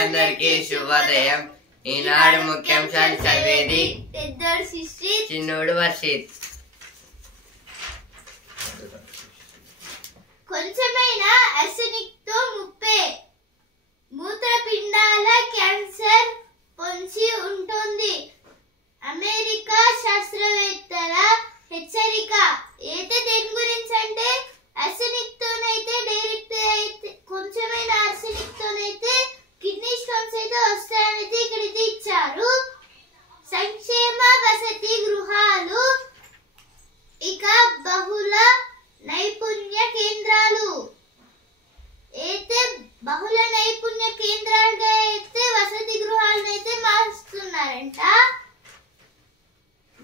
ప్రేక్షకులందరికీ శుభోదయం. ఈనాడు ముఖ్యాంశాలు చదివేది చిన్నోడు వర్షిత్. కొంచెమైనా ఆర్సెనిక్ తో ముప్పే, మూత్రపిండాల క్యాన్సర్ పొంచి ఉంటుంది. అమెరికా శాస్త్రవేత్తల హెచ్చరిక. అయితే దేని గురించి అంటే ఆర్సెనిక్ తోనైతే డైరెక్ట్ అయితే కొంచెమైనా ఆర్సెనిక్ తోనైతే కిడ్నీ స్టోన్స్ అయితే వస్తాయనేది ఇక్కడైతే ఇచ్చారు. సంక్షేమ వసతి గృహాలు, ఇక బహుళ నైపుణ్య కేంద్రాలు. అయితే బహుళ నైపుణ్య కేంద్రాలుగా అయితే వసతి గృహాలను అయితే మారుస్తున్నారంట.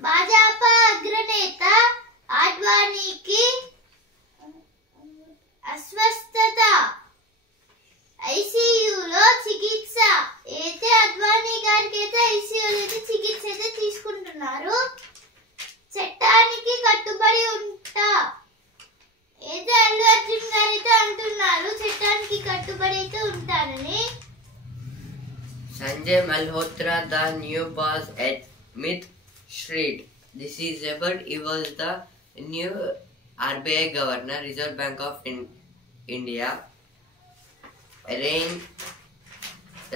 భాజపా అగ్రనేత ఆడ్వాణీకి అస్వస్థత, ఐసీయూలో చికిత్స. అయితే అద్వానీ గారికి అయితే ఐసీయూలో అయితే చికిత్స అయితే తీసుకుంటున్నారు. చట్టానికి కట్టుబడి ఉంటా. అయితే అల్లు అర్జున్ గారు అయితే అంటున్నారు చట్టానికి కట్టుబడి అయితే ఉంటారని. Sanjay Malhotra, the new boss at Myth Street. This is about he was the new RBI governor, Reserve Bank of India.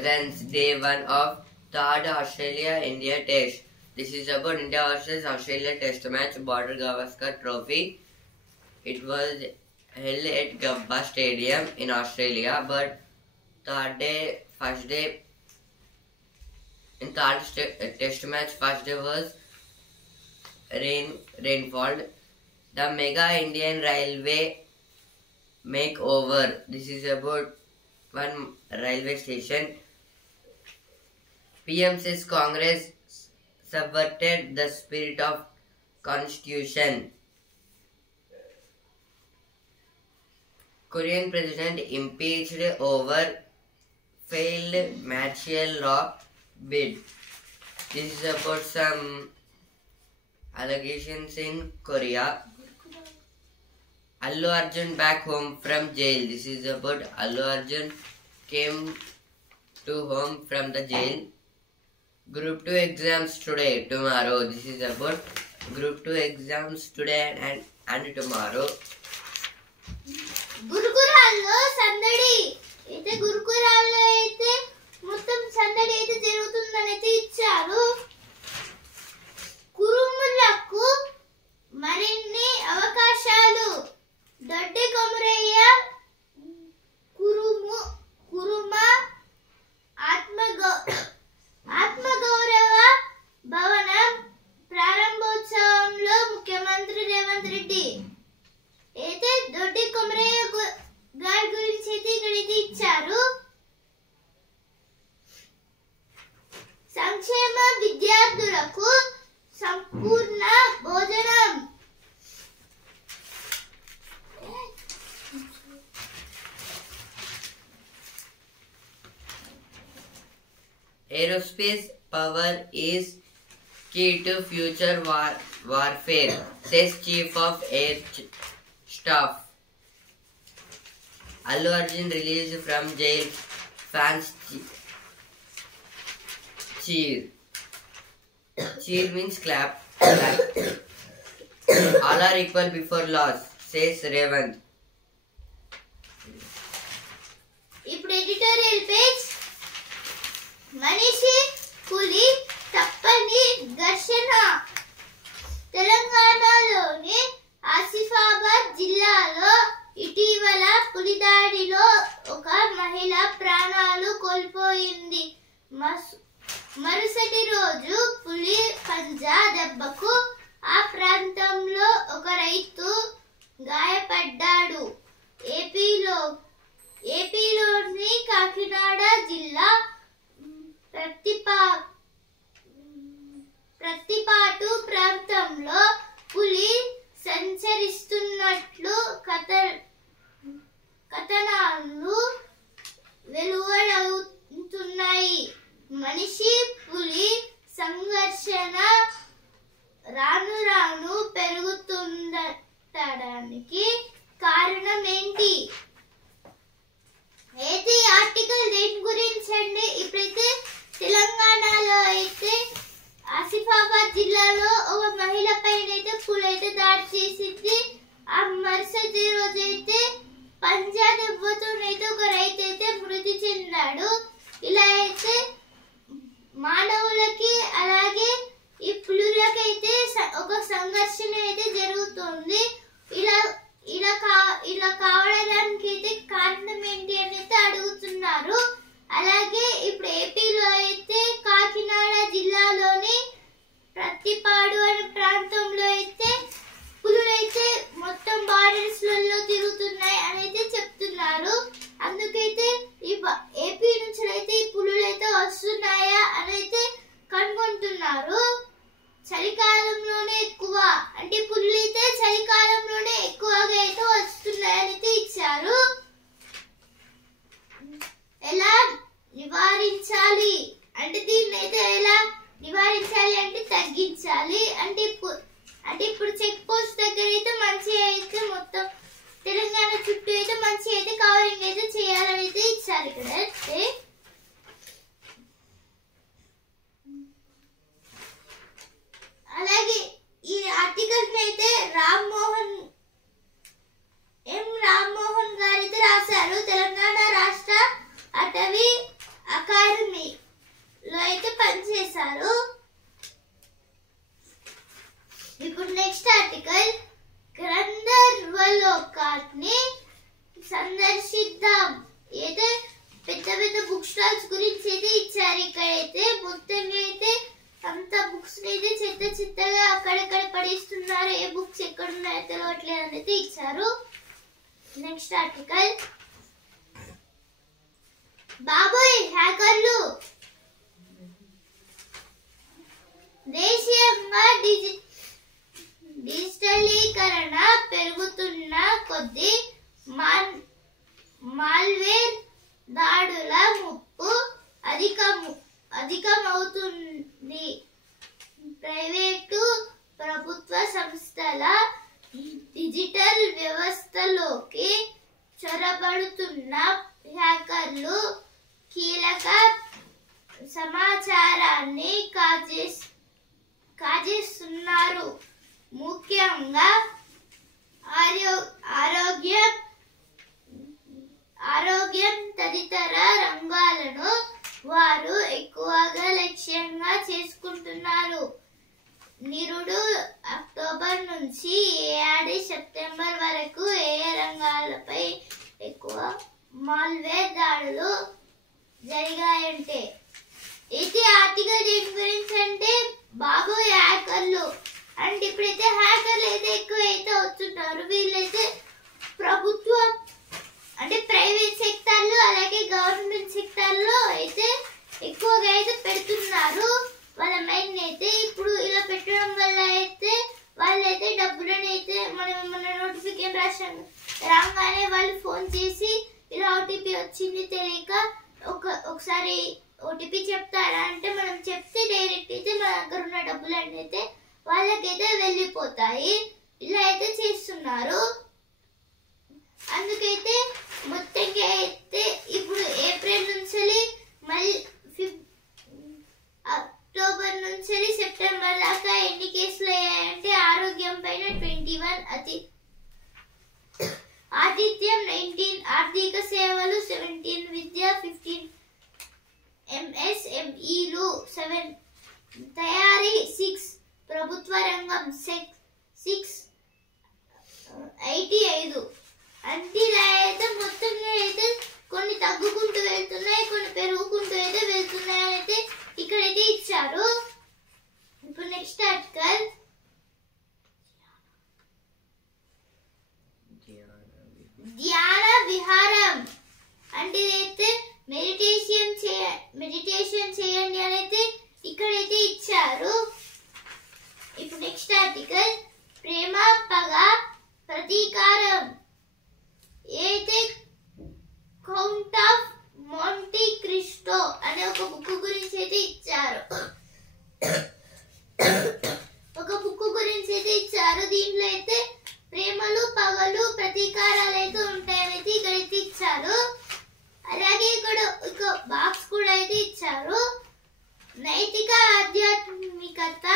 Runs day one of third Australia-India test. This is about India versus Australia test match, Border Gavaskar Trophy. It was held at Gabba Stadium in Australia, but in third test match, first day was rainfall. The Mega Indian Railway makeover. This is about one railway station. PM says Congress subverted the spirit of Constitution. Korean president impeached over failed martial law bid. This is about some allegations in Korea. Allu Arjun back home from jail. This is about Allu Arjun came to home from the jail. Group 2 exams today, tomorrow. This is about Group 2 exams today and tomorrow. గురుకులాల్లో సందడి. అయితే గురుకులాల్లో అయితే మొత్తం సందడి అయితే జరుగుతుందని అయితే ఇచ్చారు. కురుములకు మరిన్ని అవకాశాలు. దొడ్డి కొమరయ్య కురుమ ఆత్మగౌరవ భవనం ప్రారంభోత్సవంలో ముఖ్యమంత్రి రేవంత్ రెడ్డి. అయితే దొడ్డి కొమరయ్య గారి గురించి అయితే ఇక్కడైతే ఇచ్చారు. సంక్షేమ విద్యార్థులకు సంపూర్ణ భోజనం. Aerospace power is key to future warfare, says Chief of Air Staff. Allu Arjun released from jail, fans cheer. Cheer means clap. All are equal before laws, says Revant. ఇప్పుడు ఎడిటోరియల్ పేజ్. మనిషి పులి తప్పని ఘర్షణ. తెలంగాణలోని ఆసిఫాబాద్ జిల్లాలో ఇటీవల పులిదాడిలో ఒక మహిళ ప్రాణాలు కోల్పోయింది. మరుసటి రోజు పులి పంజా దెబ్బకు ఆ ప్రాంతంలో ఒక రైతు గాయపడ్డాడు. ఏపీలోని కాకినాడ జిల్లా ప్రత్తిపాటు ప్రాంతంలో పులి సంచరిస్తున్నట్లు కథనాలు వెలువడుతున్నాయి. మనిషి పులి సంఘర్షణ రాను రాను పెరుగుతుండటానికి కారణం ఏంటి? అయితే ఈ ఆర్టికల్ దేని గురించి అండి? బుక్ స్టాల్స్ గురించి అయితే ఇచ్చారు. ఇక్కడైతే మొత్తంగా అయితే అంత బుక్స్ అయితే చెత్త చెత్తగా అక్కడక్కడ పడేస్తున్నారు. ఏ బుక్స్ ఎక్కడ ఉన్నాయో తెలియట్లేదు అనేది ఇచ్చారు. నెక్స్ట్ ఆర్టికల్, బాబోయ్ హ్యాకర్లు దేశీయంగా డిజిటలీకరణ పెరుగుతున్న కొద్దీ మాల్వేర్ దాడుల ముప్పు అధికమవుతుంది. ప్రైవేటు ప్రభుత్వ సంస్థల డిజిటల్ వ్యవస్థలోకి చొరబడుతున్న హ్యాకర్లు కీలక సమాచారాన్ని కాజేస్తున్నారు. ముఖ్యంగా ఆరోగ్యం తదితర రంగాలను వారు ఎక్కువగా లక్ష్యంగా చేసుకుంటున్నారు. నిరుడు అక్టోబర్ నుంచి ఏడాది సెప్టెంబర్ వరకు ఏ రంగాలపై ఎక్కువ మాల్వేర్ దాడులు జరిగాయంటే, ఇది ఆర్టికల్ దేని గురించి అంటే బాబు హ్యాకర్లు. అండ్ ఇప్పుడైతే హ్యాకర్లు అయితే ఎక్కువ అయితే వస్తుంటారు. వీళ్ళైతే ప్రభుత్వం అంటే ప్రైవేట్ సెక్టార్లో అలాగే గవర్నమెంట్ సెక్టార్లో అయితే ఎక్కువగా అయితే పెడుతున్నారు. వాళ్ళ మైండ్ అయితే ఇప్పుడు ఇలా పెట్టడం వల్ల అయితే వాళ్ళైతే డబ్బులను అయితే మనం నోటిఫికేషన్ రాగానే వాళ్ళు ఫోన్ చేసి ఇలా ఓటీపీ వచ్చింది తెలియక ఒకసారి ఓటీపీ చెప్తారా అంటే మనం చెప్తే డైరెక్ట్ అయితే మన దగ్గర ఉన్న డబ్బులన్నీ అయితే వాళ్ళకైతే వెళ్ళిపోతాయి. ఇలా అయితే చేస్తున్నారు. అందుకైతే మొత్తంగా అయితే ఇప్పుడు ఏప్రిల్ నుంచి మళ్ళీ అక్టోబర్ నుంచి సెప్టెంబర్ దాకా ఎన్ని కేసులు అయ్యాయంటే ఆరోగ్యం పైన 21, ఆతిథ్యం 19, ఆర్థిక సేవలు 17, విద్య 15, ఎంఎస్ఎంఈలు 7, తయారీ 6, ప్రభుత్వ రంగం 6, ఐటీ 5. అంటే ఇలా అయితే మొత్తంగా అయితే కొన్ని తగ్గుకుంటూ వెళ్తున్నాయి, కొన్ని పెరుగుకుంటూ అయితే వెళ్తున్నాయి అని అయితే ఇక్కడైతే ఇచ్చారు. ఇప్పుడు నెక్స్ట్ ఆర్టికల్, ధ్యాన విహారం అంటే ఇదైతే మెడిటేషన్ చేయండి అని అయితే ఇక్కడైతే ఇచ్చారు. ఇప్పుడు నెక్స్ట్ ఆర్టికల్, ప్రేమ పగ ప్రతీకారం అయితే కౌంట్ ఆఫ్ మోంటీ క్రిస్టో అనే ఒక బుక్ గురించి అయితే ఇచ్చారు. దీంట్లో అయితే ప్రేమలు పగలు ప్రతీకారాలు అయితే ఉంటాయని ఇక్కడైతే ఇచ్చారు. అలాగే ఇక్కడ ఒక బాక్స్ కూడా అయితే ఇచ్చారు. నైతిక ఆధ్యాత్మికత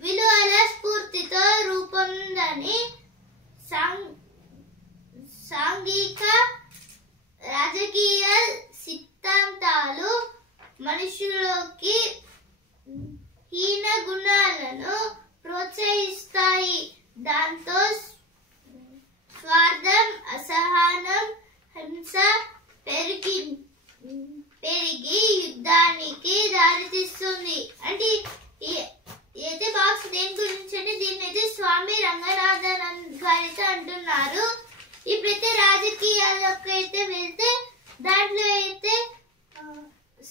విలువల స్ఫూర్తితో రూపొందని సాంఘిక రాజకీయ సిద్ధాంతాలు మనుషులకి హీన గుణాలను ప్రోత్సహిస్తాయి. దాంతో స్వార్థం, అసహనం, హింస పెరిగి యుద్ధానికి దారితీస్తుంది. అంటే అయితే బాక్స్ దేని గురించి అంటే దీన్ని అయితే స్వామి రంగనాథానంద్ గారైతే అంటున్నారు. ఇప్పుడైతే రాజకీయాలకు అయితే వెళ్తే దాంట్లో అయితే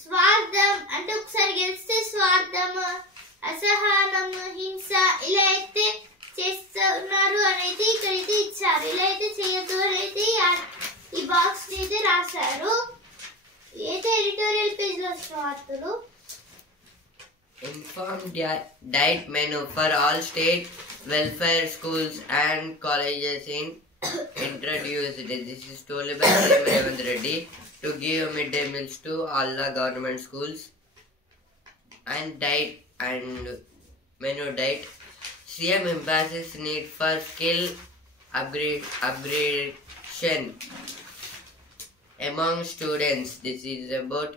స్వార్థం అంటే ఒకసారి గెలిస్తే స్వార్థం, అసహనం, హింస ఇలా అయితే చేస్తున్నారు అనేది ఇక్కడైతే ఇచ్చారు. ఇలా అయితే చేయొద్దు అని అయితే ఈ బాక్స్ అయితే రాశారు. అయితే ఎడిటోరియల్ పేజ్ లో వచ్చిన వార్తలు, informed diet menu for all state welfare schools and colleges introduced. This is told by CM Revanth Reddy to give midday meals to all the government schools and menu diet. CM emphasizes need for skill upgradation among students. This is about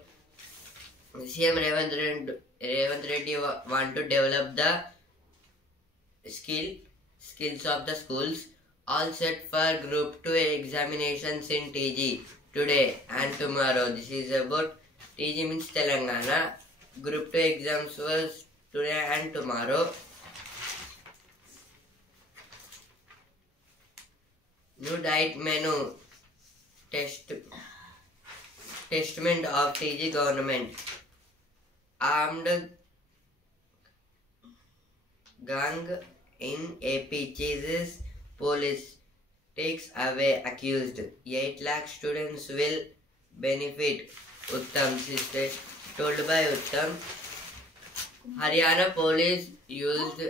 CM Revanth Reddy want to develop the skills of the schools, all set for Group 2 examinations in TG. today and tomorrow. This is about TG means Telangana. Group 2 exams was today and tomorrow. New diet menu. Testament of TG government. Armed gang in AP chases police, takes away accused. 8 lakh students will benefit. Uttam, sister, told by Uttam. Haryana police used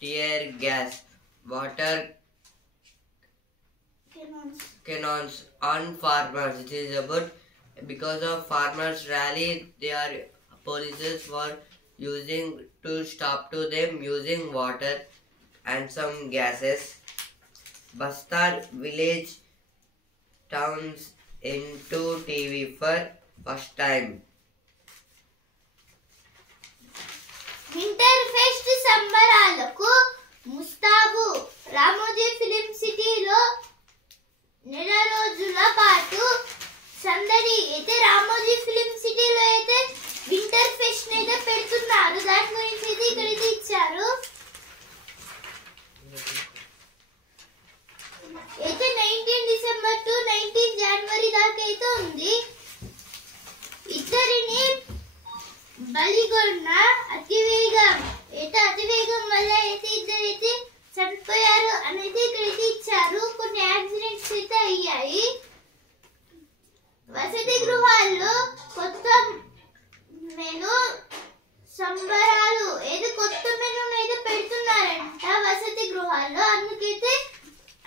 tear gas, water cannons on farmers. It is about because of farmers rally, their police were using to stop to them using water and some gases. Bastar village towns into TV for first time. Winter fest సంబరాలకు ముస్తాబు. Ramoji film సిటీలో నెల రోజుల పాటు సందడి. అయితే Ramoji film సిటీలో అయితే వింటర్ ఫెస్ట్ అయితే పెడుతున్నారు. దాని గురించి అయితే ఇక్కడైతే ఇచ్చారు. అయితే 19 డిసెంబర్ టు 19 జనవరి దాకా అయితే ఉంది. ఇద్దరిని బలిగొన్న అతివేగం వల్ల అయితే ఇద్దరైతే చనిపోయారు అనేది ఇక్కడైతే ఇచ్చారు. కొన్ని యాక్సిడెంట్స్ అయితే అయ్యాయి. వసతి గృహాల్లో కొత్త మెను సంబరాలు ఏదో కొత్త మెనూను అయితే పెడుతున్నారంట వసతి గృహాల్లో. అందుకైతే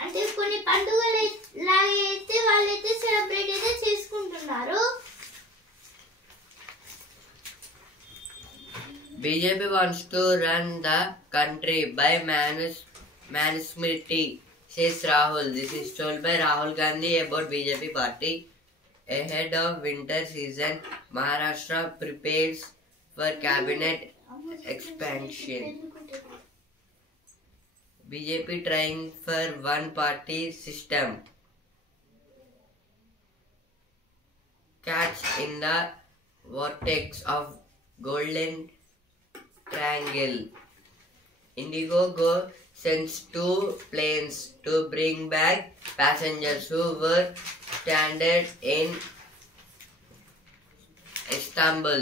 అంటే కొన్ని పండుగలు లాగైతే వాళ్ళైతే సెలబ్రేట్ అయితే చేసుకుంటున్నారు. BJP wants to run the country by Manusmriti, says Rahul. This is told by Rahul Gandhi about BJP party. Ahead of winter season, Maharashtra prepares for cabinet expansion. BJP trying for one party system. Catch in the vortex of golden triangle. Indigo sends 2 planes to bring back passengers who were stranded in Istanbul.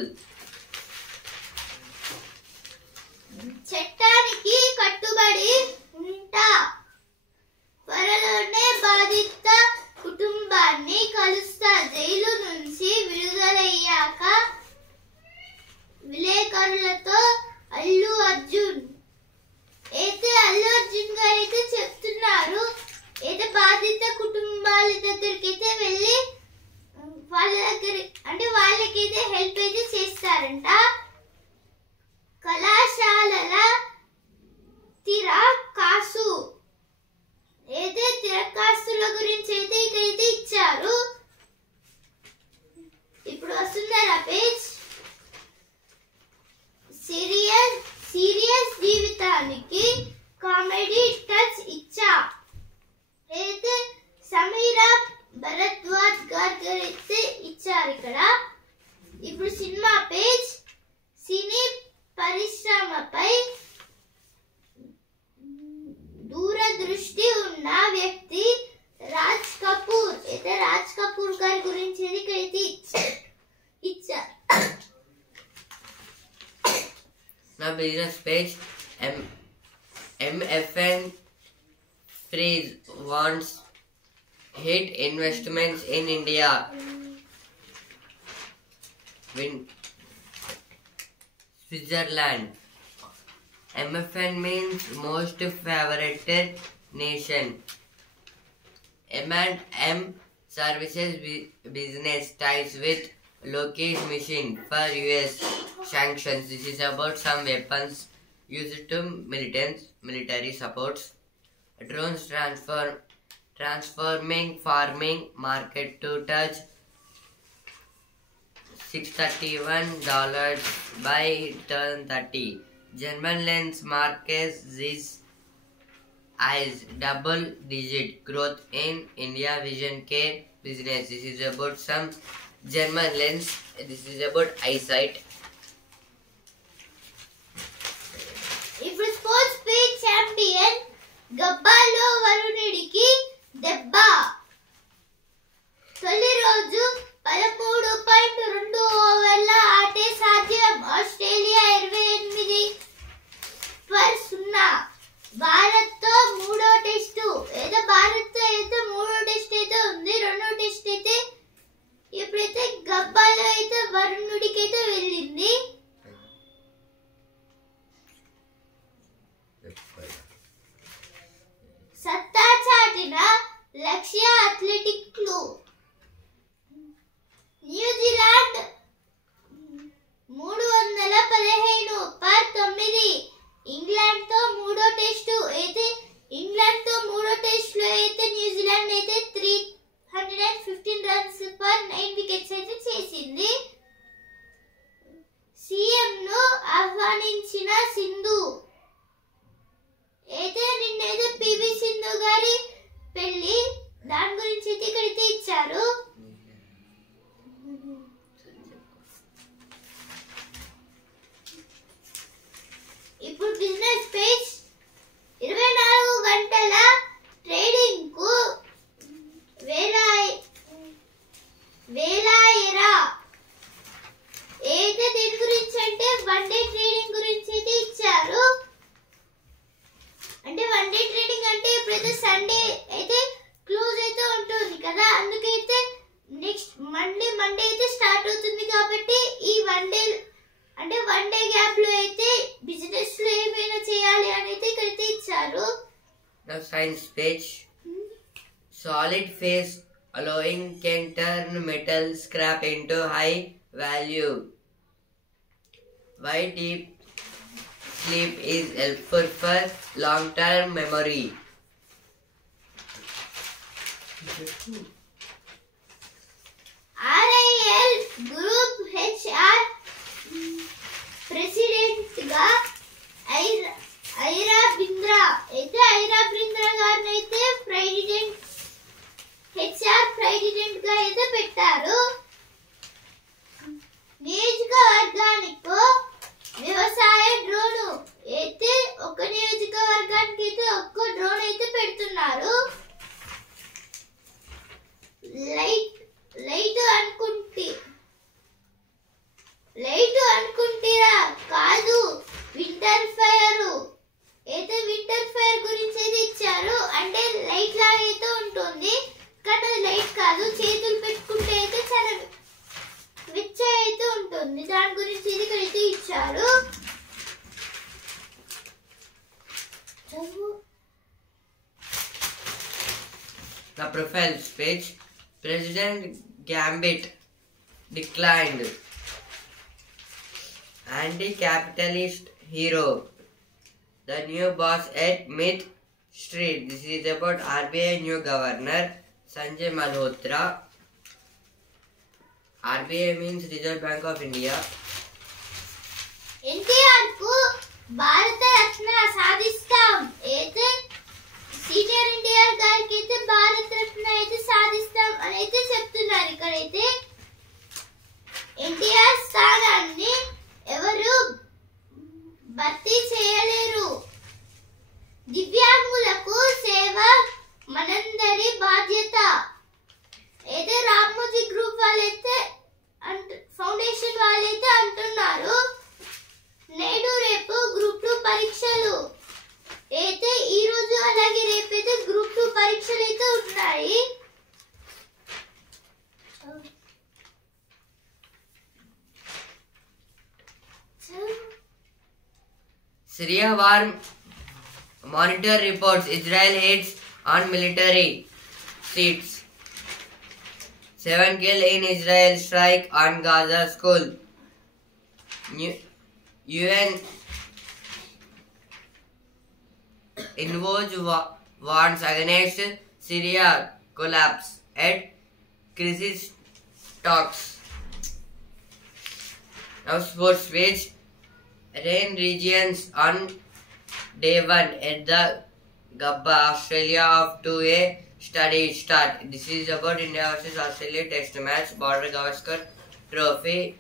చట్టానికి కట్టుబడి ఉంటా. త్వరలోనే బాధిత కుటుంబాన్ని కలుస్తా. Jail నుంచి విడుదలయ్యాక విలేకరులతో అల్లు అర్జున్ గారు అయితే చెప్తున్నారు. అయితే బాధిత కుటుంబాల దగ్గరికి అయితే వెళ్ళి వాళ్ళకైతే హెల్ప్ అయితే చేస్తారంట. కళాశాలల తిరకాస్తుల గురించి అయితే ఇకైతే ఇచ్చారు. ఇప్పుడు వస్తుందా పేజ్. సీరియస్ జీవితానికి కామెడీ టచ్ ఇచ్చా. అయితే సమీరా భరద్వాజ్ గారు అయితే ఇచ్చారు ఇక్కడ. ఇప్పుడు సినిమా పేజ్. సినీ పరిశ్రమపై దూరదృష్టి ఉన్న వ్యక్తి రాజ్ కపూర్. అయితే రాజ్ కపూర్ గారి గురించి ఇక్కడైతే ఇచ్చారు. Now business page. MFN freeze wants hit investments in India. Switzerland. MFN means most favored nation. M&M services business ties with Lockheed Martin for US sanctions. This is about some weapons used to military supports. Drones transforming farming market to touch $631 by 2030. German lens markets this as double-digit growth in India vision care business. This is about some German lens. This is about eyesight. ఇప్పుడు sports speech champion గబ్బాలో వరుణుడికి దెబ్బ. తొలి రోజు 13.2 ఓవర్ల ఆటే సాధ్యం. Australia 28/0 భారత్తో మూడో test. భారత్తో అయితే మూడో టెస్ట్ అయితే ఉంది. రెండో టెస్ట్ అయితే ఇప్పుడైతే గబ్బాలో అయితే వరుణుడికి అయితే వెళ్ళింది. సత్తా చాటిన లక్ష్య అథ్లెటిక్లు. న్యూజిలాండ్ 315/9 ఇంగ్లాండ్ తో మూడో టెస్టు అయితే న్యూజిలాండ్ అయితే 315 రన్స్ పర్ 9 వికెట్స్ అయితే చేసింది. సీఎం ను ఆహ్వానించిన సింధు. అయితే నిన్నైతే పివి సింధు గారి పెళ్లి, దాని గురించి అయితే ఇక్కడైతే ఇచ్చారు. ఇప్పుడు బిజినెస్ పేజ్ 24 గంటల ట్రేడింగ్ కు వేలాయరా. అయితే దీని గురించి అంటే వన్ డే ట్రేడింగ్ గురించి అయితే ఇచ్చారు. అంటే వన్ డే ట్రేడింగ్ అంటే ఇప్పుడైతే సండే అయితే క్లోజ్ అయితే ఉంటుంది కదా, అందుకైతే నెక్స్ట్ మండే అయితే స్టార్ట్ అవుతుంది. కాబట్టి ఈ వన్ డే గ్యాప్ లో అయితే బిజినెస్ లో ఏమైనా చేయాలి అని అయితే ఇక్కడైతే ఇచ్చారు. Now science page. Solid phase alloying can turn metal scrap into high value. Why deep sleep is helpful for long term memory. RIL group HR president గా ఐరా బింద్రా గారిని అయితే HR ప్రెసిడెంట్ గా అయితే పెట్టారు. నియోజకవర్గానికి వ్యవసాయ డ్రోన్ అయితే ఒక నియోజకవర్గానికి అయితే ఒక్క డ్రోన్ అయితే పెడుతున్నారు. లైట్ అనుకుంటీరా కాదు, వింటర్ ఫైర్ గురించి అయితే ఇచ్చారు. అంటే లైట్ లాగా అయితే ఉంటుంది, కానీ అది లైట్ కాదు. చేతులు పెట్టుకుంటే అయితే చాలా వెచ్చ అయితే ఉంటుంది. దాని గురించి ఇది ఇక్కడైతే ఇచ్చారు. The profiles page. President Gambit declined. Anti-capitalist hero. The new boss at Myth Street. This is about RBI new governor Sanjay Malhotra. RBI means Reserve Bank of India. NTR కు భారత రత్న సాధిస్తాం. అయితే సీనియర్ ఎన్టీఆర్ గారికి అయితే భారత రత్న అయితే సాధిస్తాం అని అయితే చెప్తున్నారు. ఇక్కడైతే ఎన్టీఆర్ స్థానాన్ని ఎవరు భర్తీ చేయలేరు. దివ్యాంగులకు సేవ మనందరి బాధ్యత. అయితే రామోజీ గ్రూప్ వాళ్ళైతే ఫౌండేషన్ వాళ్ళైతే అంటున్నారు. నేడు రేపు గ్రూప్ 2 పరీక్షలు అయితే ఈ రోజు అలాగే రేపైతే గ్రూప్ 2 పరీక్షలు అయితే ఉన్నాయి. Syria war monitor reports Israel hits on military seats. 7 killed in Israel strike on Gaza school. UN warns against Syria collapse at crisis talks. Now sports page. Rain regions on day 1 at the Gabba, Australia off to a Study start. This is about India versus Australia test match, Border Gavaskar Trophy.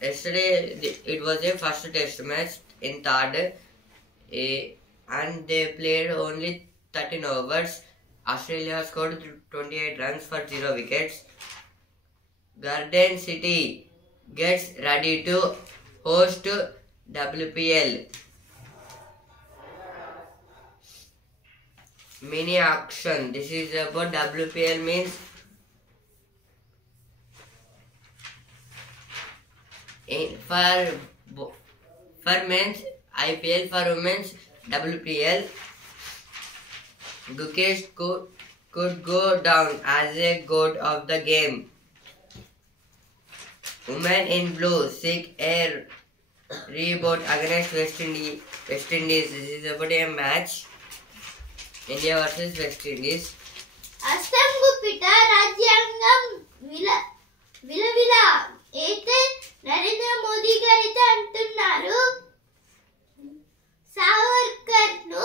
Yesterday it was a first test match in third, and they played only 13 overs. Australia scored 28 runs for 0 wickets. Garden City gets ready to host WPL. Mini auction. This is about WPL means for men's IPL, for women's WPL. Gukesh could go down as a goat of the game. Women in blue seek a reboot against West Indies. This is about a match. India versus West Indies. Assam గుప్పిట రాజ్యాంగం విలవిల అయితే నరేంద్ర మోదీ గారు అయితే అంటున్నారు సావర్కర్ ను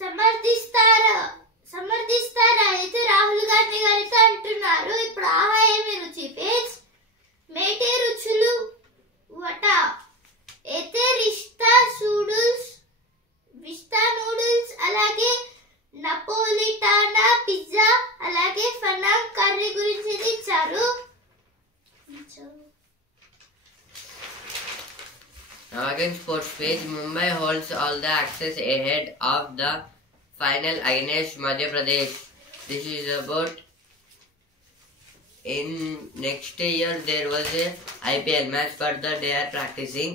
సమర్థిస్తారా అయితే రాహుల్ గాంధీ గారు అయితే అంటున్నారు. ఇప్పుడు ఆహా ఏమి రుచి పేజ్ మేటే రుచులు వట అయితే విస్తా నూడిల్స్ అలాగే నపోలిటానా పిజ్జా అలాగే ఫనాంగ్ కర్రీ గురించి ఇచ్చారు. Now again sports page. Mumbai holds all the access ahead of the final against Madhya Pradesh. This is about in next year there was a IPL match, but they are practicing.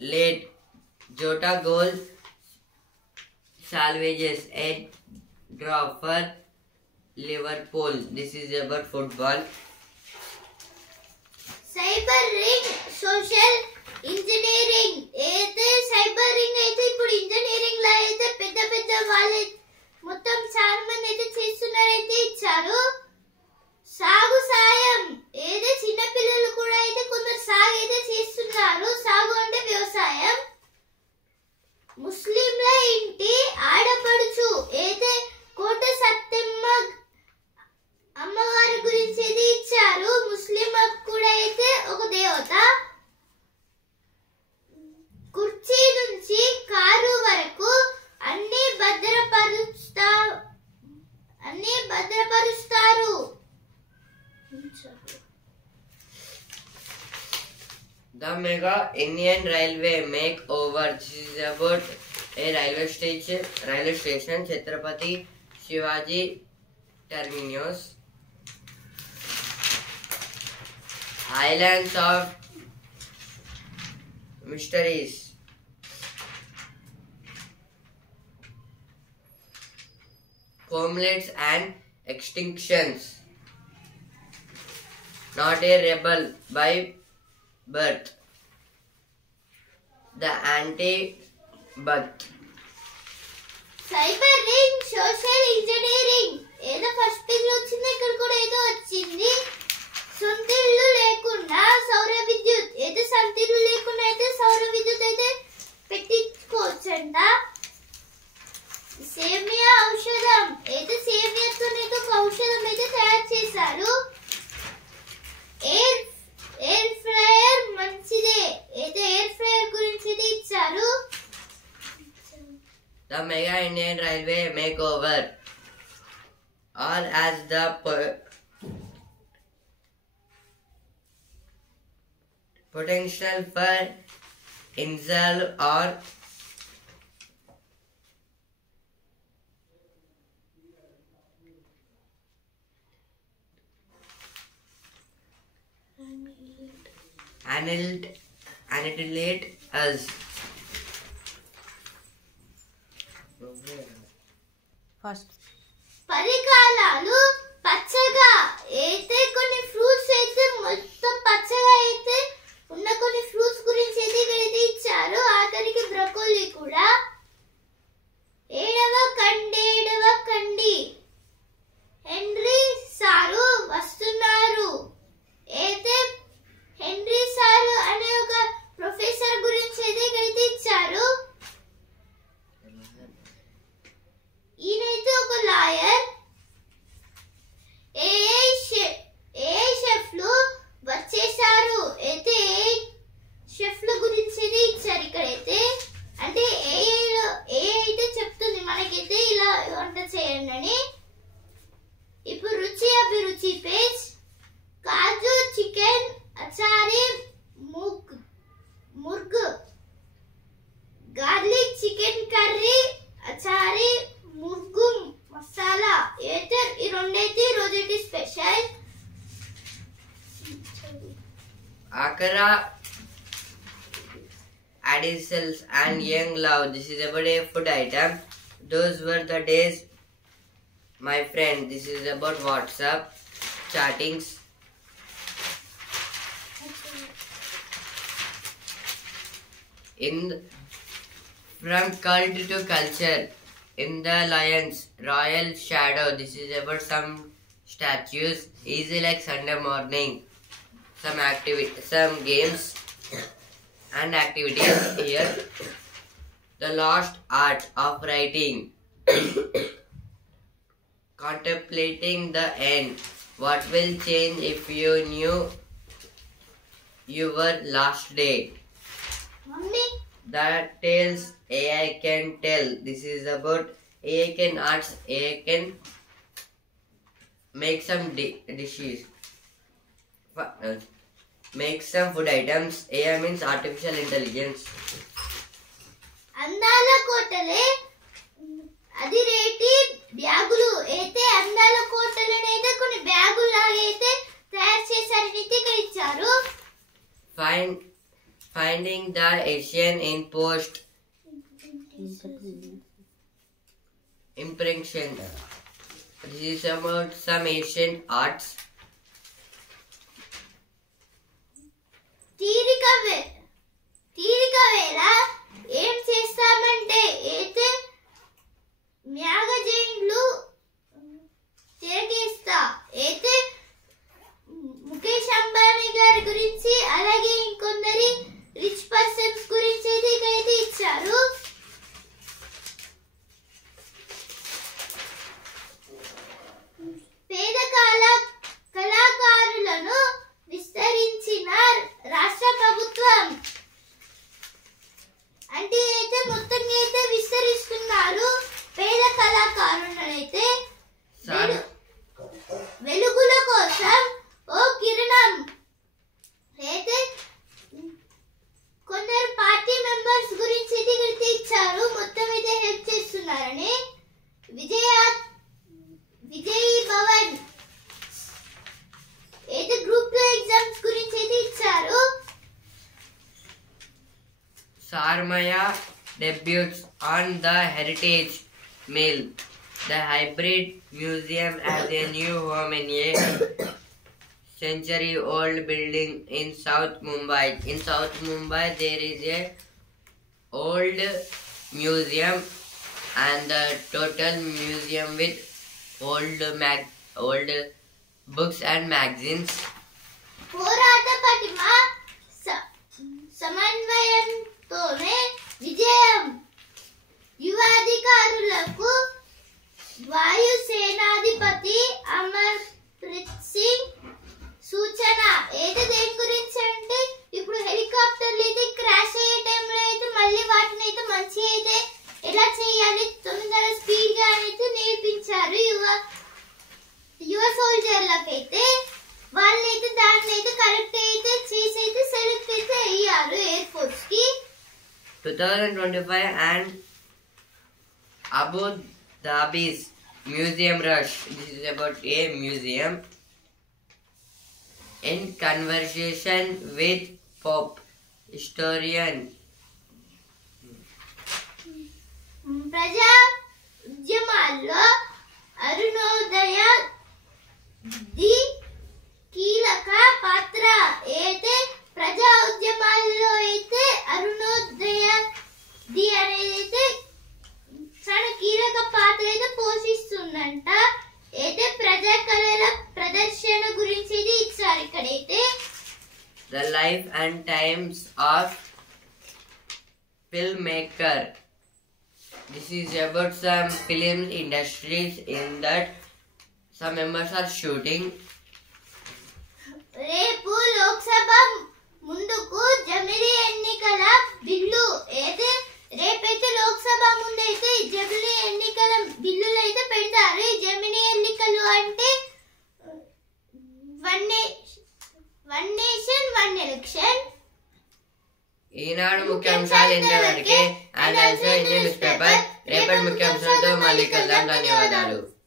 Late Jota goal salvages a draw for Liverpool. This is about football. Cyber ring social engineering అయితే cyber ring అయితే ఇప్పుడు engineering లా అయితే పెద్ద పెద్ద వాళ్ళే మొత్తం చాలా మంది అయితే చేస్తున్నారైతే ఇచ్చారు. సాగు సాయం ఏదే చిన్న పిల్లలు కూడా అయితే కొందరు సాగు అయితే చేస్తున్నారు. సాగు అంటే వ్యవసాయం. ముస్లింల ఇంటి ఆడపడుచు అయితే కోట సత్యమ్మ అమ్మవారి గురించి అయితే ఇచ్చారు. ముస్లిం కూడా అయితే ఒక దేవత. కుర్చీ నుంచి కారు వరకు అన్ని భద్రపరుస్తారు. The Mega Indian Railway makeover. This is about a railway station, Chhatrapati Shivaji Terminus. Islands of Mysteries. Homelets and extinctions. Not a rebel by birth. The anti-birth. Cyber ring social engineering ఏదో first page లో వచ్చింది. ఇక్కడ కూడా ఏదో వచ్చింది. సొంత ఇల్లు లేకుండా సౌర విద్యుత్ ఏదో సొంత ఇల్లు లేకుండా అయితే సౌర విద్యుత్ అయితే పెట్టించుకోవచ్చంట. సేమియా ఔషధం అయితే సేమియాతో ఒక ఔషధం అయితే తయారు చేశారు. ఎయిర్ ఫ్రైయర్ మంచిదే అయితే ఎయిర్ ఫ్రైయర్ గురించి ఇచ్చారు. The Mega Indian Railway makeover. All as the potential for insult or annihilate us. First పరికాలాలు పచ్చగా అయితే కొన్ని ఫ్రూట్స్ అయితే మొత్తం పచ్చగా అయితే ఉన్న కొన్ని ఫ్రూట్స్ గురించి అయితే ఇచ్చారు. ఆఖరికి బ్రోకోలీ కూడా. ఏడవ కండి హెన్రీ సారు వస్తున్నారు. అయితే హెన్రీ సారు అనే ఒక ప్రొఫెసర్ గురించి అయితే ఇచ్చారు. Mirchi paste, kaju chicken achari murgh, garlic chicken curry achari murgh masala అయితే ఈ రెండైతే ఈ రోజు special. Akara Adisels and Young Love. This is about a food item. Those were the days, my friend. This is about WhatsApp chattings. From cult to culture. In the Lions Royal Shadow. This is about some statues. Easy like Sunday morning. Some games and activities here. The lost art of writing. Contemplating the end. What will change if you knew your last day? Mommy, The tales AI can tell. This is about AI can arts. AI can make some dishes. Make some food items. AI means artificial intelligence. అందాల కోటలే అది రేటి బ్యాగులు అయితే అందాల కోటలనైతే కొన్ని బ్యాగులు లాగైతే తయారు చేశారని ఇక్కడ ఇచ్చారు. Finding the Asian in post impression. This is about some ancient arts. తీరిక వేళ ఏం చేస్తామంటే అయితే మ్యాగజైన్లు తిరగేస్తా అయితే ముఖేష్ అంబానీ గారి గురించి అలాగే ఇంకొందరి రిచ్ పర్సన్స్ గురించి అయితే ఇచ్చారు. పేద కళాకారులను విస్తరించిన రాష్ట్ర ప్రభుత్వం అంటే అయితే మొత్తంగా అయితే విస్తరిస్తున్నారు. పేద కళాకారులను అయితే వెలుగుల కోసం ఓ కిరణం అయితే కొందరు పార్టీ మెంబర్స్ గురించి అయితే ఇచ్చారు. మొత్తం అయితే హెల్ప్ చేస్తున్నారని. విజయ్ భవన్ అయితే గ్రూప్ 2 ఎగ్జామ్స్ గురించి అయితే ఇచ్చారు. Sarmaya debuts on the Heritage Mill. The hybrid museum has a new home in a century-old building in South Mumbai. In South Mumbai, there is a old museum, and the total museum with old books and magazines. పోరాట పటిమ సమన్వయంతోనే విజయం. యువ అధికారులకు వాయుసేనాధిపతి అమర్ప్రీత్ సింగ్ సూచన. అయితే దేని గురించి అంటే ఇప్పుడు హెలికాప్టర్లు అయితే క్రాష్ అయ్యే టైంలో అయితే మళ్ళీ వాటిని అయితే మంచి అయితే ఎలా చేయాలి తొందర స్పీడ్ గా అయితే నేర్పించారు యువ సోల్జర్లకైతే. వాళ్ళైతే దాన్ని అయితే కరెక్ట్ అయితే చేసి అయితే సెలెక్ట్ అయితే అయ్యారు ఎయిర్ ఫోర్స్ కి. 2025 and Abu Dhabi's Museum Rush. This is about a museum. In conversation with pop historian. ప్రజా ఉద్యమాల్లో అరుణోదయ ది కీలక పాత్ర. అయితే ప్రజా ఉద్యమాల్లో అయితే అరుణోదయ ది అనేది చాలా కీలక పాత్ర అయితే పోషిస్తుందంట. అయితే ప్రజా కళల ప్రదర్శన గురించి ఇది ఇచ్చారు ఇక్కడైతే. The life and times of filmmaker. This is about some film industries in that some members are shooting. రేపు లోక్సభ ముందుకు జమిలీ ఎన్నికల బిల్లు అయితే రేపైతే లోక్సభ ముందు అయితే జమిలీ ఎన్నికల బిల్లులు అయితే పెడతారు. ఈ జమిలీ ఎన్నికలు అంటే వన్ నేషన్ వన్ ఎలక్షన్. ఈనాడు ముఖ్యాంశాలు ఇంతవరకే. And also in news paper. రేపటి ముఖ్యాంశాలతో మళ్ళీ కలుద్దాం. ధన్యవాదాలు.